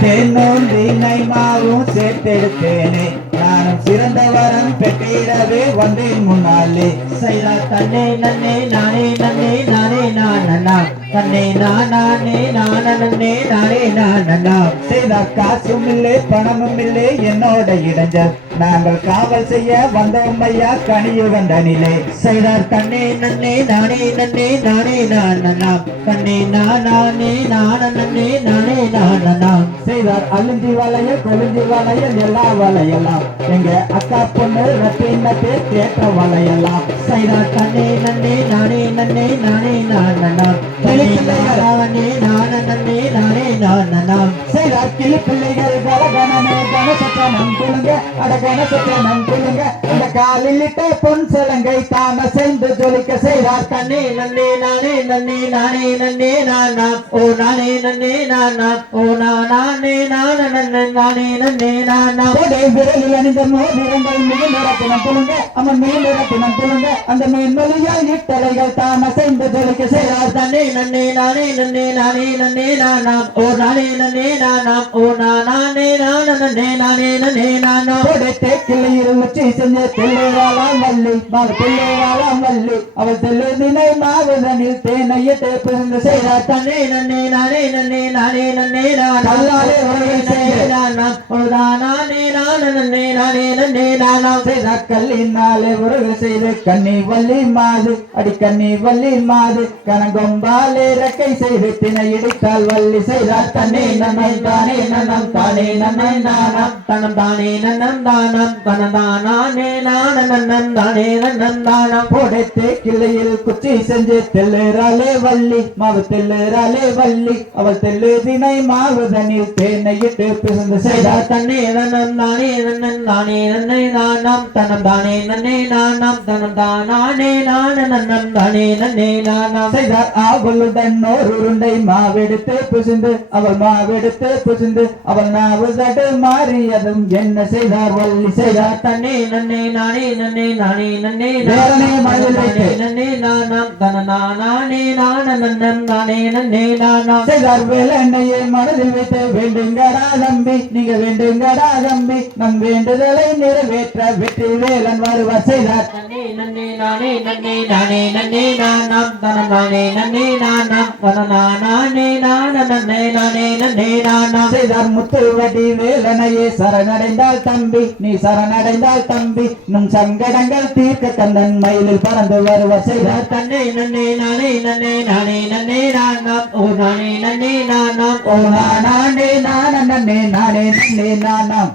தேனும் வீணை மாவும் சேர்த்தெடுத்தேனே நானும் சிறந்த வரம் பெற்றிடவே வந்தேன் முன்னாலே செய்தார் தன்னை நன்னே நானே நன்னே நானே நானா தன்னை நானே நானே நானே நானா செய்தார் காசும் இல்லை பணமும் இல்லை என்னோட இடைஞ்சல் நாங்கள் காவல் செய்ய வந்தோம் ஐயா கனியுகண்டனிலே செய்தார் தன்னை நன்னே நானே நன்னே நானே நானா தன்னை நானே நானே நானே நானா செய்தார் அழிஞ்சி வளையல் கொழிஞ்சி வளையல் எல்லா வளையலாம் எங்க அக்கா பொண்ணு ரத்தின பேர் கேட்ட வளையலாம் செய்தார் தன்னை நன்னே நானே நன்னே நானே நானா நானே நானே நானே நானா செய்தார் கிளி பிள்ளைகள் கலகணமே கணசத்தனம் குழுங்க அட கணசத்தனம் குழுங்க இந்த காலில் இட்ட பொன் சிலங்கை தாம சேர்ந்து ஜொலிக்க செய்தார் தன்னை நன்னே நானே நன்னே நானே நன்னே நானா ஓ நானே நன்னே நானா ஓ நானே நானே நானே நன்னே நானா விரலில் அணிந்த மோதிரங்கள் மிகுநிறத்தினம் புழுங்க அவன் மிகுநிறத்தினம் புழுங்க அந்த மேன்மொழியால் இட்டலைகள் தாம சேர்ந்து ஜொலிக்க செய்தார் தன்னை நன்னே நானே நன்னே நானே நன்னே நானா ஓ நானே நன்னே நானா ஓ நானே நானே நானே நன்னே நானா கிளையில் உச்சி செஞ்ச தெல்லுவாளாம் வள்ளி தெல்லுவாளாம் வள்ளி அவள் தெல்லு தினை மாவுதனில் தேனையிட்டு பிறந்து செய்தார் தன்னை நன்னே நானே நன்னே நானே நன்னே கல்லாலே உரையை நானா ஓ நானே நானே நானே நன்னே நானா செய்தார் கல்லினாலே உறவு செய்து கண்ணி வள்ளி மாது அடி கண்ணி வள்ளி மாது கனகொம்பாலே ரெக்கை செய்து தினை இடித்தால் வள்ளி செய்தார் தன்னை நன்னம் தானே நன்னம் தானே நன்னை நானம் தனம் தானே நன்னம் தானம் தனதானே நானன் தானே நன்னம் தானம் போடைத்தே கிளையில் குச்சி செஞ்சு தெல்லுறாலே வள்ளி மாவு தெல்லுறாலே வள்ளி அவள் தெல்லு தினை மாவுதனில் தேனையிட்டு பிறந்து செய்தார் தன்னை நன்னம் தானே நன்னன் தானே நன்னை நானம் தனம் தானே நன்னே நானம் தனம் தானே நன்னம் தானே நன்னே நானம் செய்தார் ஆவலுடன் ஓர் உருண்டை மாவெடுத்து புசிந்து அவள் மாவெடுத்து புசிந்து அவள் நாவு தடு மாறியதும் என்ன செய்தார் வள்ளி செய்தார் தன்னை நன்னே நானே நன்னே நானே நன்னே வேறனே மனதில் வைத்து நன்னே நானம் தனதானே நானன் தானே நன்னே நானம் செய்தார் வேலண்ணையை மனதில் வைத்து வேண்டுங்கடா தம்பி நீங்க வேண்டுங்கடா தம்பி நம் வேண்டுதலை நிறைவேற்ற வெற்றி வேலன் வருவார் செய்தார் நன்னே நன்னே நானே நன்னே நானே நன்னே நானம் தனதானே நன்னே நானம் தனதானே நானே நானே நன்னே நானம் செய்தார் முத்துவடி வேலனையே சரணடைந்தால் தம்பி நீ சரணடைந்தால் தம்பி நம் சங்கடங்கள் தீர்க்க கந்தன் மயிலில் பறந்து வருவார் செய்தார் தன்னை நன்னே நானே நன்னே நானே நன்னே நானம் ஓ நானே நன்னே நானம் ஓ நானே நானே நானே நன்னே நானம்